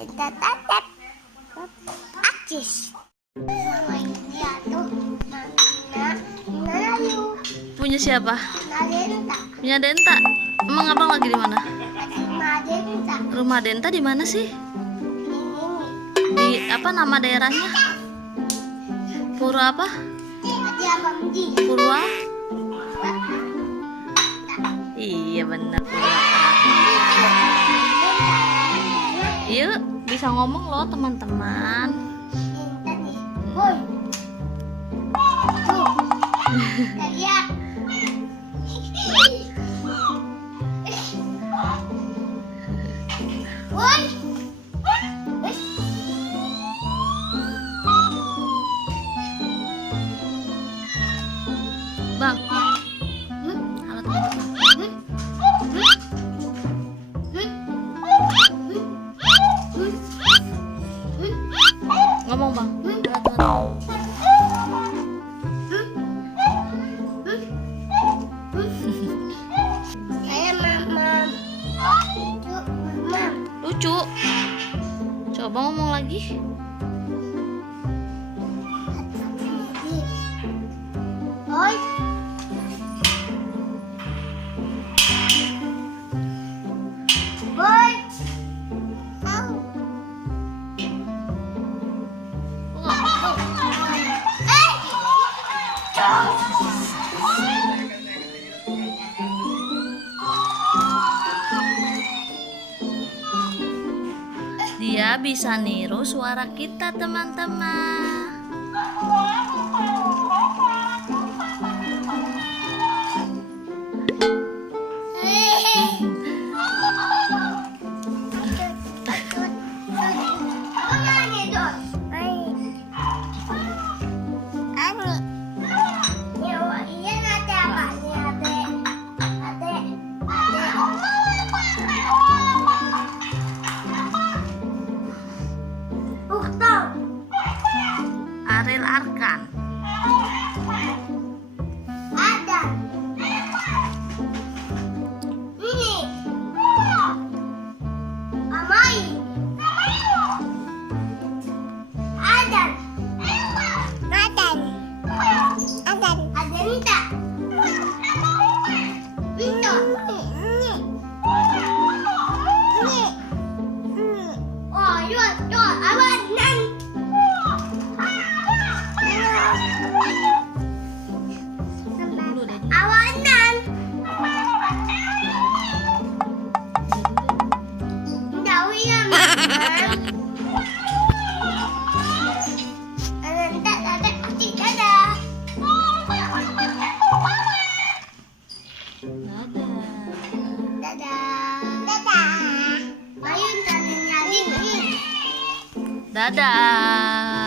Tetap aksis. Punya siapa? Denta. Punya Denta. Emang abang lagi di mana? Denta. Rumah Denta di mana sih? Di apa nama daerahnya? Pura apa? Purwa? Iya benar Purwa. Yuk, bisa ngomong loh teman-teman. Boy. Lihat. Boy. Bang. Halo teman-teman. Ngomong bang. Halo teman-teman. Saya mama. Mama. Lucu. Coba ngomong lagi. Boy. Boy. Dia bisa niru suara kita teman-teman. Ariel Arkan. Ada. Ini. Amai. Adan. Adan. Adan. Adenta. Itu. Oh, yuk, awan nan. Dulu deh. Awanan. Jauh ya, Mama. Dadah, pasti dadah. Dadah. Dadah. Ayo, tanya nyari. Dadah.